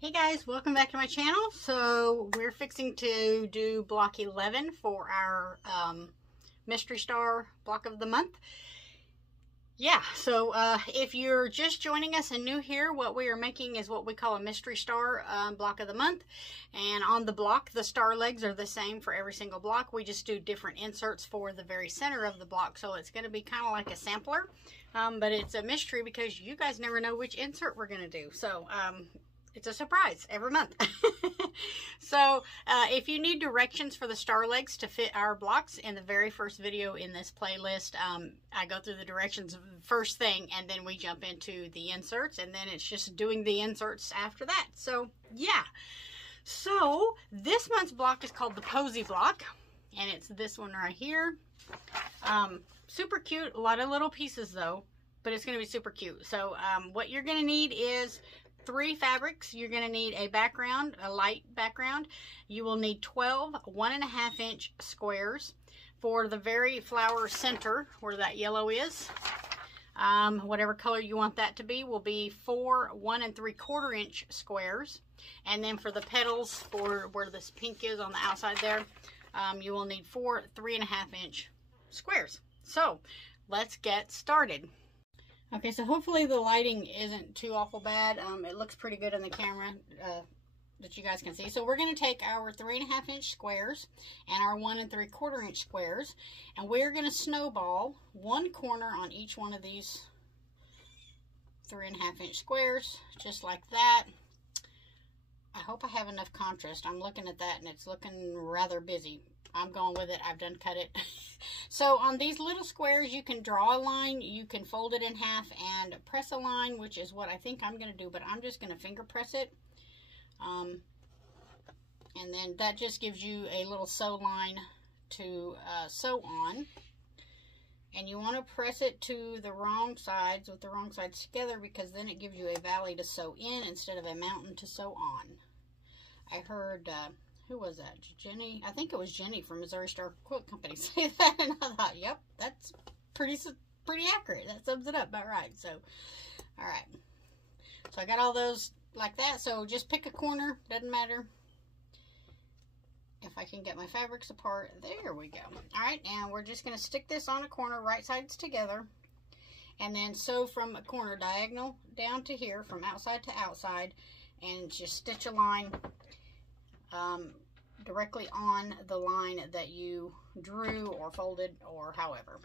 Hey guys, welcome back to my channel. So we're fixing to do block 11 for our Mystery Star block of the month. Yeah, so if you're just joining us and new here, what we are making is what we call a Mystery Star block of the month. And on the block, the star legs are the same for every single block. We just do different inserts for the very center of the block. So it's going to be kind of like a sampler, but it's a mystery because you guys never know which insert we're going to do. So it's a surprise every month. So if you need directions for the star legs to fit our blocks, in the very first video in this playlist, I go through the directions first thing, and then we jump into the inserts, and then it's just doing the inserts after that. So yeah, so this month's block is called the Posey block, and it's this one right here. Super cute, a lot of little pieces though, but it's going to be super cute. So what you're going to need is 3 fabrics. You're going to need a background, a light background. You will need 12 1.5 inch squares. For the very flower center where that yellow is, whatever color you want that to be, will be 4 1 3/4 inch squares. And then for the petals, for where this pink is on the outside there, you will need 4 3.5 inch squares. So let's get started. Okay, so hopefully the lighting isn't too awful bad. It looks pretty good in the camera that you guys can see. So we're going to take our 3.5 inch squares and our 1 3/4 inch squares, and we're going to snowball one corner on each one of these 3.5 inch squares, just like that. I hope I have enough contrast. I'm looking at that and it's looking rather busy. I'm going with it. I've done cut it. So on these little squares, you can draw a line, you can fold it in half and press a line, which is what I think I'm going to do, but I'm just going to finger press it. And then that just gives you a little sew line to sew on. And you want to press it to the wrong sides, with the wrong sides together, because then it gives you a valley to sew in instead of a mountain to sew on. I heard... who was that? Jenny? I think it was Jenny from Missouri Star Quilt Company say that, and I thought, yep, that's pretty accurate. That sums it up about right. So, all right. So I got all those like that. So just pick a corner. Doesn't matter. If I can get my fabrics apart, there we go. All right, and we're just going to stick this on a corner, right sides together, and then sew from a corner diagonal down to here, from outside to outside, and just stitch a line directly on the line that you drew or folded or however.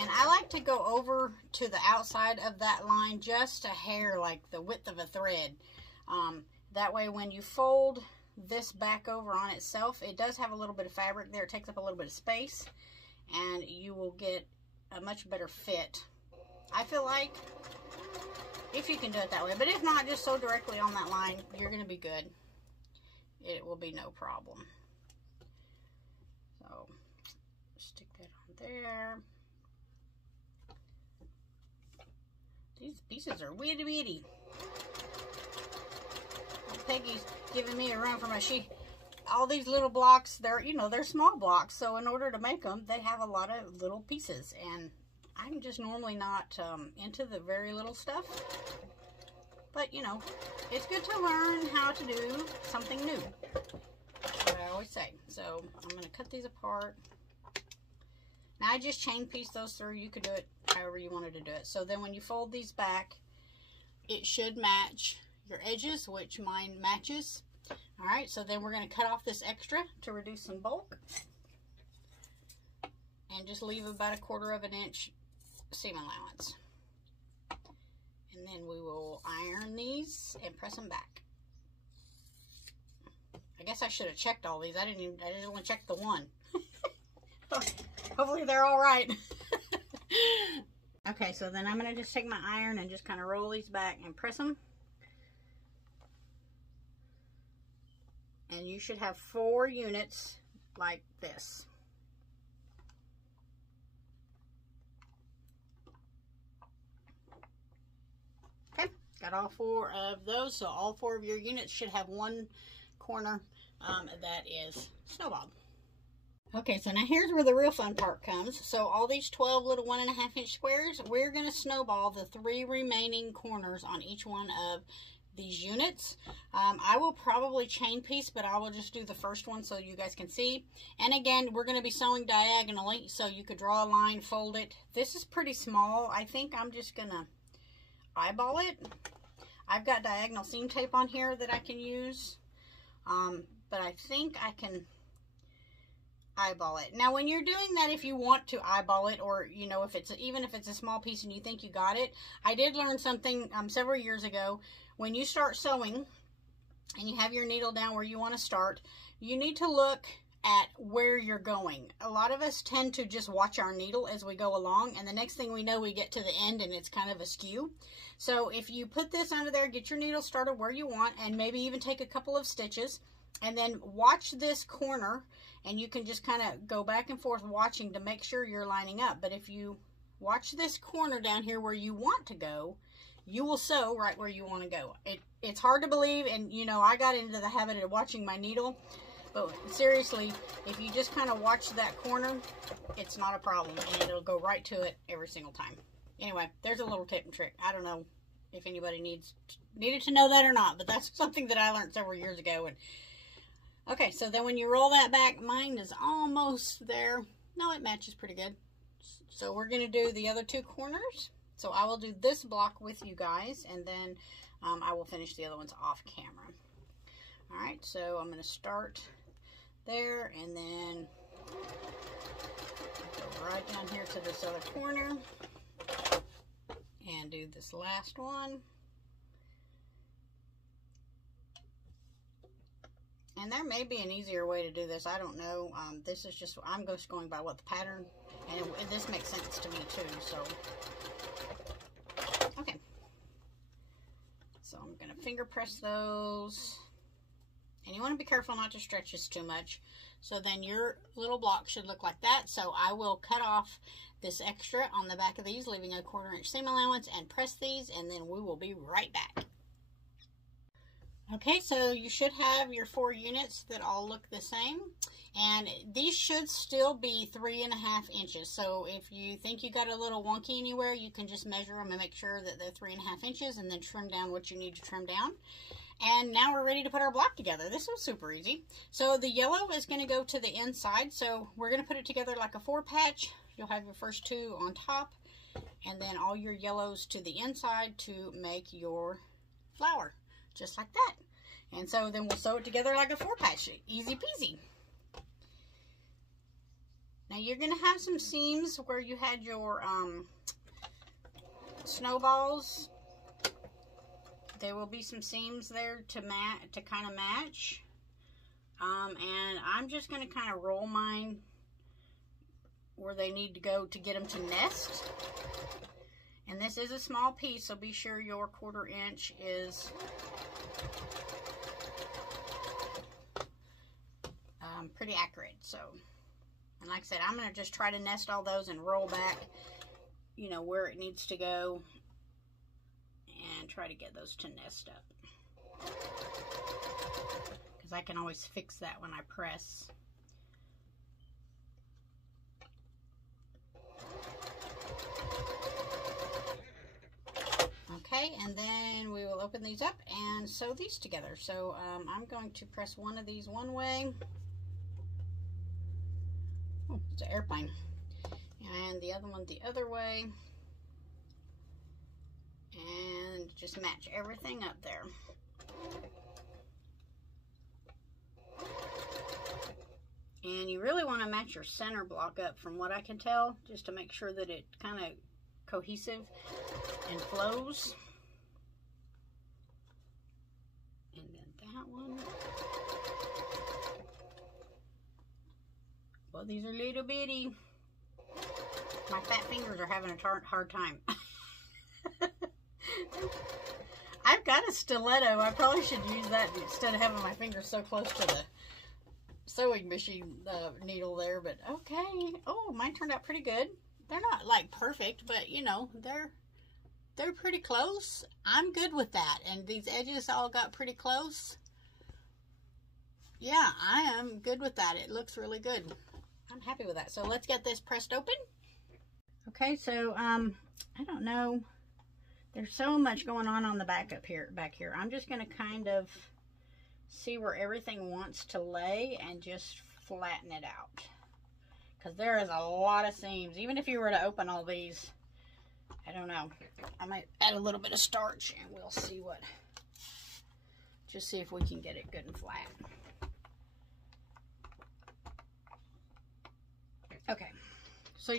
And I like to go over to the outside of that line just a hair, like the width of a thread. That way when you fold this back over on itself, it does have a little bit of fabric there. It takes up a little bit of space, and you will get a much better fit, I feel like, if you can do it that way. But if not, just sew directly on that line. You're going to be good. It will be no problem. So, stick that on there. These pieces are weedy weedy. Peggy's giving me a run for my all these little blocks, they're small blocks. So in order to make them, they have a lot of little pieces. And I'm just normally not into the very little stuff, but it's good to learn how to do something new. That's what I always say. So I'm going to cut these apart. Now I just chain piece those through. You could do it however you wanted to do it. So then when you fold these back, it should match your edges, which mine matches. All right, so then we're going to cut off this extra to reduce some bulk, and just leave about 1/4 inch seam allowance. And then we will iron these and press them back. I guess I should have checked all these. I just want to check the one. Hopefully they're all right. Okay, so then I'm going to just take my iron and just kind of roll these back and press them. And you should have 4 units like this. Got all 4 of those, so all 4 of your units should have one corner that is snowballed. Okay, so now here's where the real fun part comes. So all these 12 little 1.5 inch squares, we're going to snowball the 3 remaining corners on each one of these units. I will probably chain piece, but I will just do the first one so you guys can see. And again, we're going to be sewing diagonally, so you could draw a line, fold it. This is pretty small. I think I'm just going to eyeball it. I've got diagonal seam tape on here that I can use, but I think I can eyeball it. Now when you're doing that, if you want to eyeball it, or you know, if it's even if it's a small piece and you think you got it, I did learn something several years ago. When you start sewing and you have your needle down where you want to start, you need to look at where you're going. A lot of us tend to just watch our needle as we go along, and the next thing we know, we get to the end and it's kind of askew. So if you put this under there, get your needle started where you want, and maybe even take a couple of stitches, and then watch this corner, and you can just kind of go back and forth watching to make sure you're lining up. But if you watch this corner down here where you want to go, you will sew right where you want to go. It's hard to believe, and you know, I got into the habit of watching my needle, but seriously, if you just kind of watch that corner, it's not a problem, and it'll go right to it every single time. Anyway, there's a little tip and trick. I don't know if anybody needed to know that or not, but that's something that I learned several years ago. And okay, so then when you roll that back, mine is almost there. No, it matches pretty good. So we're going to do the other 2 corners. So I will do this block with you guys, and then I will finish the other ones off camera. All right, so I'm going to start there, and then go right down here to this other corner and do this last one. And there may be an easier way to do this. I don't know. This is just, I'm just going by what the pattern, and this makes sense to me too. So, okay. So I'm going to finger press those. And you want to be careful not to stretch this too much. So then your little block should look like that. So I will cut off this extra on the back of these, leaving a 1/4 inch seam allowance, and press these, and then we will be right back. Okay, so you should have your 4 units that all look the same, and these should still be 3.5 inches. So if you think you got a little wonky anywhere, you can just measure them and make sure that they're 3.5 inches, and then trim down what you need to trim down. And now we're ready to put our block together. This was super easy. So the yellow is going to go to the inside, so we're going to put it together like a 4-patch. You'll have your first 2 on top, and then all your yellows to the inside to make your flower, just like that. And so then we'll sew it together like a 4-patch. Easy peasy. Now you're going to have some seams where you had your snowballs. There will be some seams there to kind of match. And I'm just going to kind of roll mine where they need to go to get them to nest. And this is a small piece, so be sure your 1/4 inch is pretty accurate. So, and like I said, I'm going to just try to nest all those and roll back, you know, where it needs to go, and try to get those to nest up, because I can always fix that when I press. Okay, and then we will open these up and sew these together. So I'm going to press one of these one way. Oh, it's an airplane. And the other one the other way. And just match everything up there. And you really want to match your center block up, from what I can tell, just to make sure that it kind of cohesive and flows. And then that one. Well, these are little bitty. My fat fingers are having a hard time. I've got a stiletto. I probably should use that instead of having my fingers so close to the sewing machine needle there. But okay. Oh, mine turned out pretty good. They're not like perfect, but you know, they're pretty close. I'm good with that. And these edges all got pretty close. Yeah, I am good with that. It looks really good. I'm happy with that. So let's get this pressed open. Okay, so I don't know. There's so much going on the back here. I'm just gonna kind of see where everything wants to lay and just flatten it out. Because there is a lot of seams. Even if you were to open all these, I don't know. I might add a little bit of starch and we'll see what. Just see if we can get it good and flat. Okay, so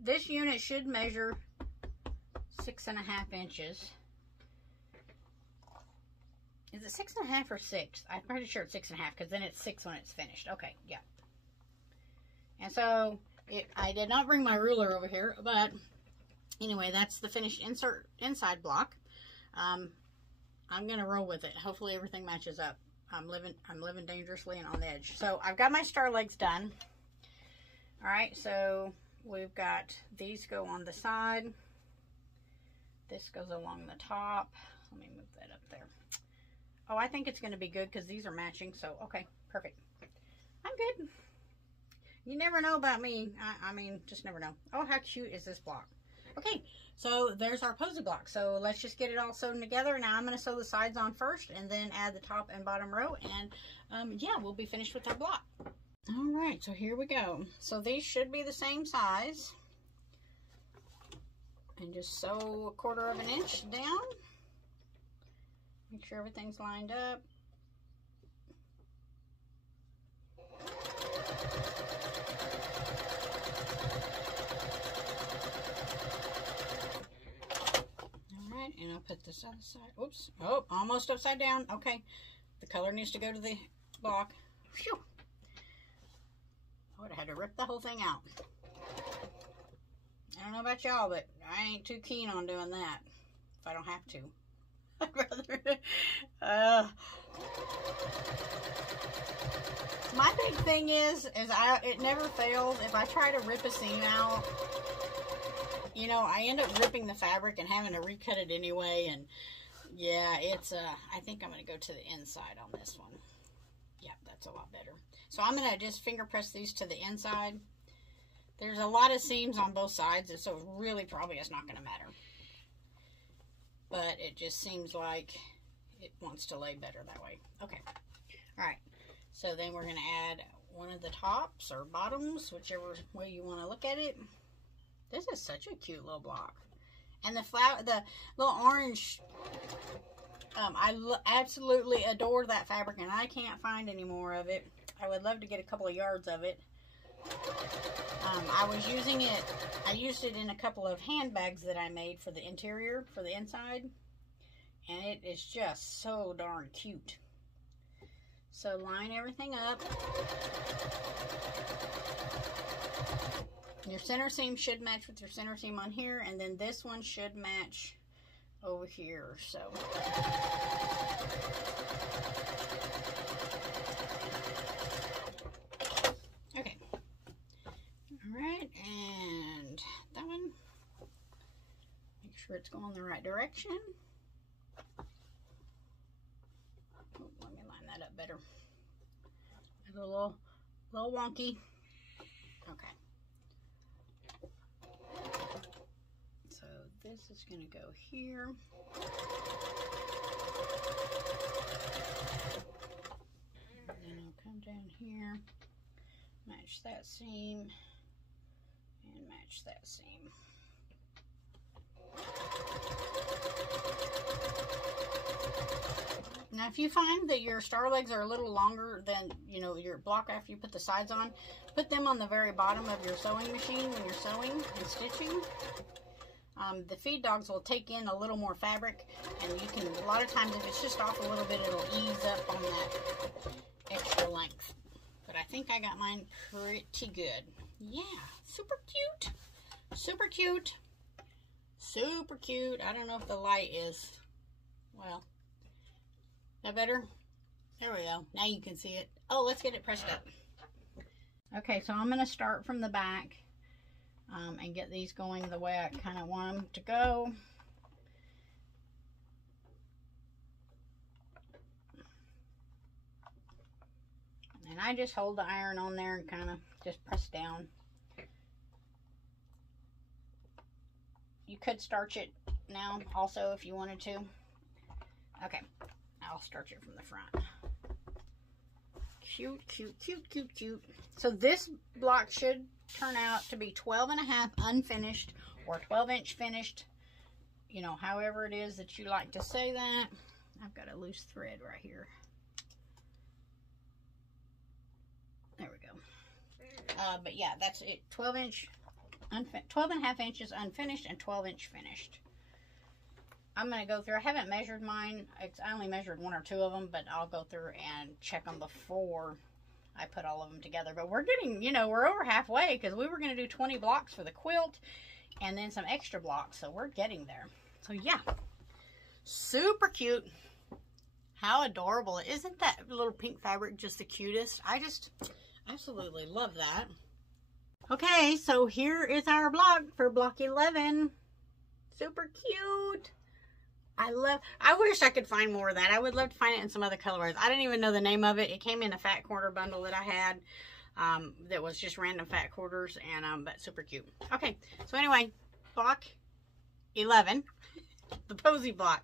this unit should measure 6.5 inches. Is it 6.5 or 6? I'm pretty sure it's 6.5 because then it's 6 when it's finished. Okay, yeah. And so I did not bring my ruler over here, but anyway, that's the finished inside block. I'm gonna roll with it. Hopefully everything matches up. I'm living dangerously and on the edge. So I've got my star legs done. All right, so we've got these go on the side. This goes along the top. Let me move that up there. Oh, I think it's going to be good because these are matching. So, okay, perfect. I'm good. You never know about me. I mean, just never know. Oh, how cute is this block? Okay, so there's our Posey block. So let's just get it all sewn together. Now I'm going to sew the sides on first and then add the top and bottom row. And yeah, we'll be finished with our block. All right, so here we go. So these should be the same size. And just sew 1/4 inch down. Make sure everything's lined up. All right, and I'll put this other side. Oops. Oh, almost upside down. Okay. The color needs to go to the block. Phew. I would have had to rip the whole thing out. I don't know about y'all, but I ain't too keen on doing that if I don't have to. I'd rather. My big thing is it never fails. If I try to rip a seam out, you know, I end up ripping the fabric and having to recut it anyway. And yeah, it's I think I'm gonna go to the inside on this one. Yeah, that's a lot better. So I'm gonna just finger press these to the inside. There's a lot of seams on both sides, and so really probably it's not gonna matter. But it just seems like it wants to lay better that way. Okay. All right. So then we're going to add one of the tops or bottoms, whichever way you want to look at it. This is such a cute little block. And the flower, the little orange, I absolutely adore that fabric, and I can't find any more of it. I would love to get a couple of yards of it. I was using it, I used it in a couple of handbags that I made for the interior, for the inside, and it is just so darn cute. So line everything up. Your center seam should match with your center seam on here, and then this one should match over here, so. Okay. Alright, and that one. Make sure it's going the right direction. Oh, let me line that up better. It's a little wonky. Okay. So this is going to go here. And then I'll come down here, match that seam, and match that seam. Now, if you find that your star legs are a little longer than, you know, your block after you put the sides on, put them on the very bottom of your sewing machine when you're sewing and stitching. The feed dogs will take in a little more fabric, and you can, a lot of times, if it's just off a little bit, it'll ease up on that extra length. But I think I got mine pretty good. Yeah, super cute. Super cute. Super cute. I don't know if the light is, well, that better? There we go. Now you can see it. Oh, let's get it pressed up. Okay, so I'm going to start from the back and get these going the way I kind of want them to go. And I just hold the iron on there and kind of just press down. You could starch it now also if you wanted to. Okay, I'll starch it from the front. Cute, cute, cute, cute, cute. So this block should turn out to be 12.5 unfinished or 12-inch finished. You know, however it is that you like to say that. I've got a loose thread right here. There we go. But yeah, that's it. 12-inch, 12.5 inches unfinished and 12-inch finished. I'm going to go through. I haven't measured mine. I only measured 1 or 2 of them, but I'll go through and check them before I put all of them together. But we're getting, you know, we're over halfway because we were going to do 20 blocks for the quilt and then some extra blocks. So we're getting there. So yeah, super cute. How adorable. Isn't that little pink fabric just the cutest? I just absolutely love that. Okay, so here is our block for block 11. Super cute. I wish I could find more of that. I would love to find it in some other colors. I didn't even know the name of it. It came in a fat quarter bundle that I had that was just random fat quarters, and but super cute. Okay, so anyway, block 11, the Posey block.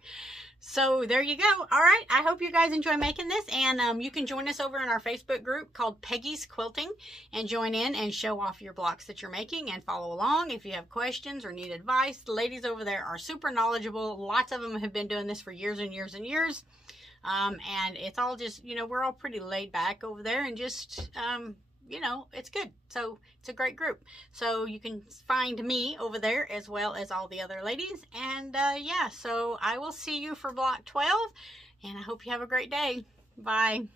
So there you go. All right, I hope you guys enjoy making this, and you can join us over in our Facebook group called Peggy's Quilting and join in and show off your blocks that you're making and follow along. If you have questions or need advice, the ladies over there are super knowledgeable. Lots of them have been doing this for years and years and years, and it's all just, you know, we're all pretty laid back over there and just you know, it's good. So it's a great group. So you can find me over there as well as all the other ladies. And yeah, so I will see you for block 12. And I hope you have a great day. Bye.